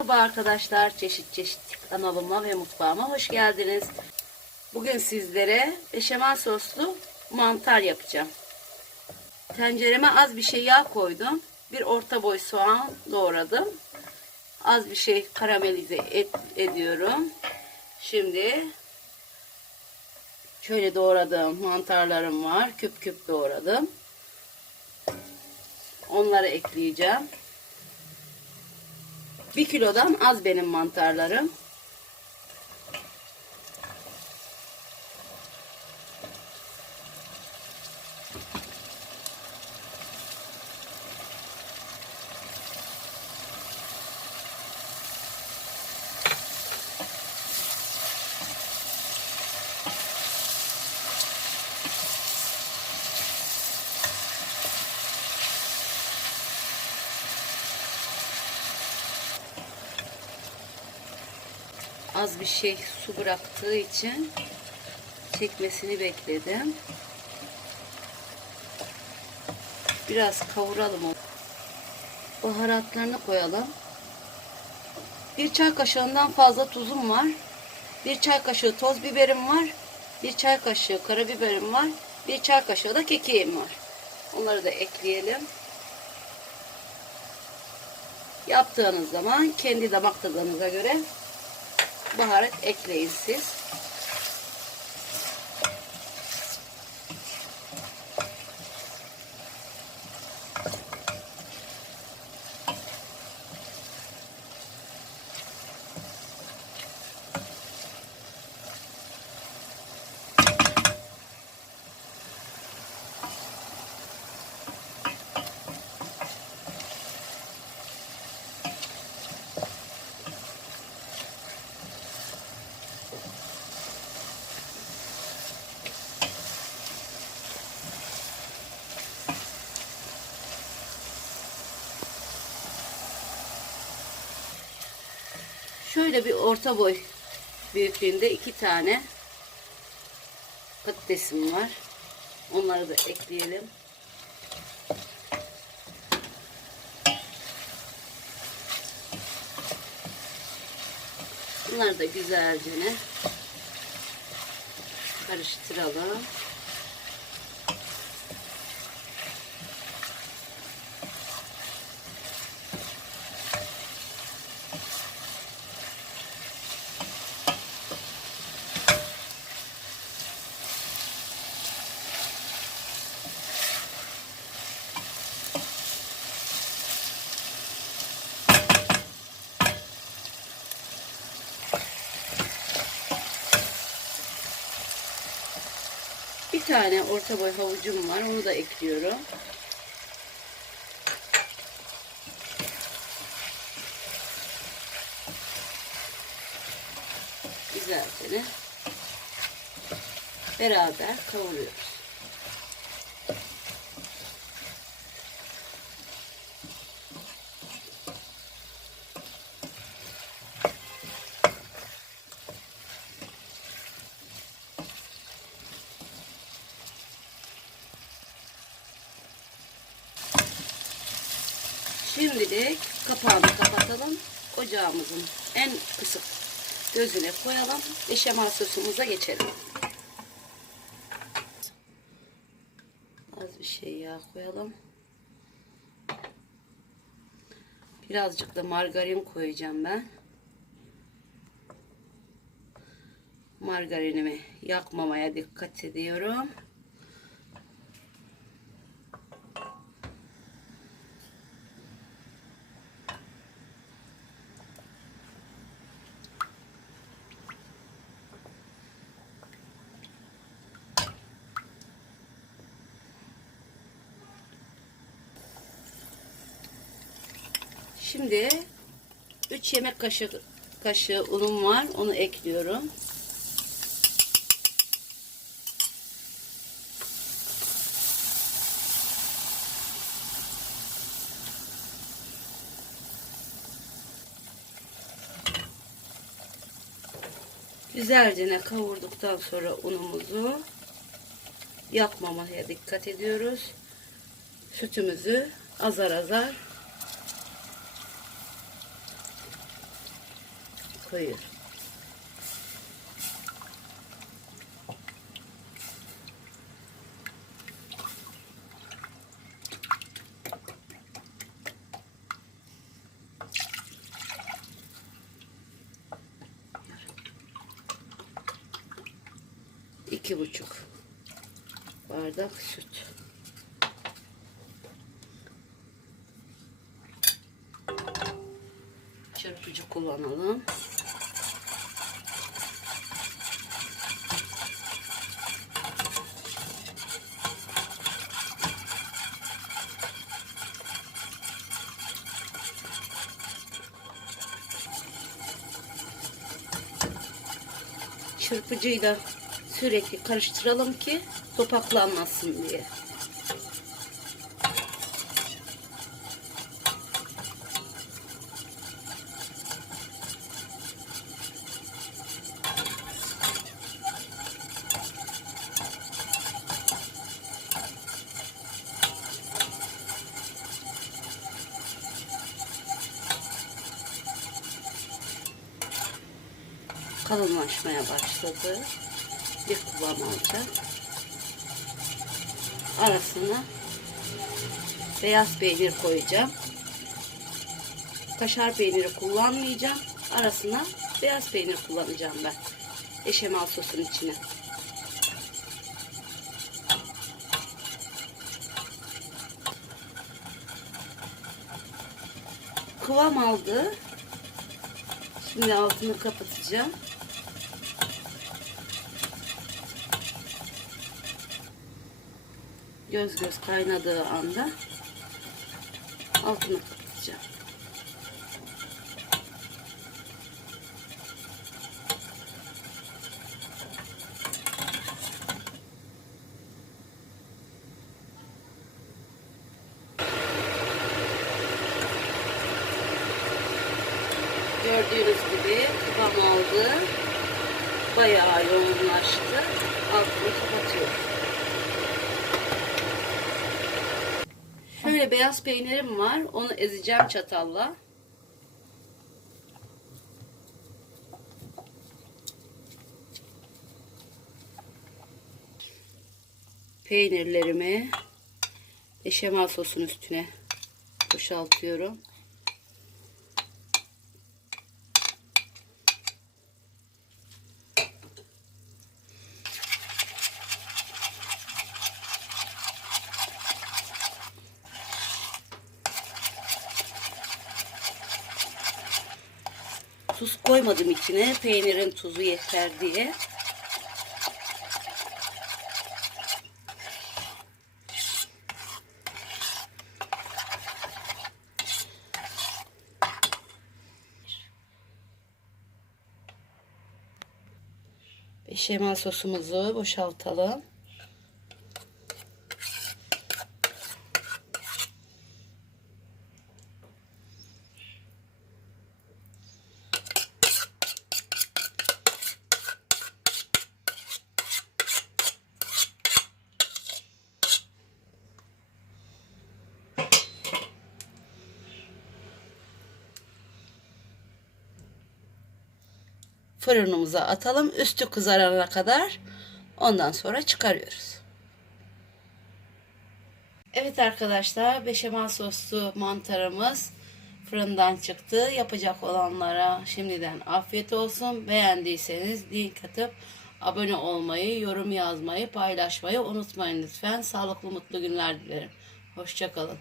Merhaba arkadaşlar, çeşit çeşit kanalıma ve mutfağıma hoş geldiniz. Bugün sizlere beşamel soslu mantar yapacağım. Tencereme az bir şey yağ koydum. Bir orta boy soğan doğradım. Az bir şey karamelize et, ediyorum. Şimdi şöyle doğradığım mantarlarım var. Küp küp doğradım. Onları ekleyeceğim. Bir kilodan az benim mantarlarım. Az bir şey su bıraktığı için çekmesini bekledim. Biraz kavuralım onu. Baharatlarını koyalım. Bir çay kaşığından fazla tuzum var. Bir çay kaşığı toz biberim var. Bir çay kaşığı karabiberim var. Bir çay kaşığı da kekiğim var. Onları da ekleyelim. Yaptığınız zaman kendi damak tadınıza göre baharat ekleyin siz. Şöyle bir orta boy büyüklüğünde iki tane patatesim var. Onları da ekleyelim. Bunları da güzelce karıştıralım. Tane orta boy havucum var. Onu da ekliyorum. Güzelce beraber kavuruyoruz. Şimdilik kapağını kapatalım. Ocağımızın en kısık gözüne koyalım. Beşamel sosumuza geçelim. Az bir şey yağ koyalım. Birazcık da margarin koyacağım ben. Margarinimi yakmamaya dikkat ediyorum. Şimdi 3 yemek kaşığı kaşığı unum var. Onu ekliyorum. Güzelce kavurduktan sonra unumuzu yakmamaya dikkat ediyoruz. Sütümüzü azar azar koyuyorum. İki buçuk bardak süt. Çırpıcı kullanalım. Çırpıcıyla sürekli karıştıralım ki topaklanmasın diye. Kalınlaşmaya başladı. Bir kıvam alacak. Arasına beyaz peynir koyacağım. Kaşar peyniri kullanmayacağım. Arasına beyaz peynir kullanacağım ben. Eşemal sosun içine. Kıvam aldı. Şimdi altını kapatacağım. Göz göz kaynadığı anda altını kapatacağım. Gördüğünüz gibi kıvam aldı. Bayağı yoğunlaştı. Altını kapatıyorum. Şöyle beyaz peynirim var. Onu ezeceğim çatalla. Peynirlerimi beşamel sosun üstüne boşaltıyorum. Tuz koymadım içine. Peynirin tuzu yeter diye. Beşamel sosumuzu boşaltalım. Fırınımıza atalım. Üstü kızarana kadar ondan sonra çıkarıyoruz. Evet arkadaşlar beşamel soslu mantarımız fırından çıktı. Yapacak olanlara şimdiden afiyet olsun. Beğendiyseniz link atıp abone olmayı, yorum yazmayı, paylaşmayı unutmayın lütfen. Sağlıklı mutlu günler dilerim. Hoşçakalın.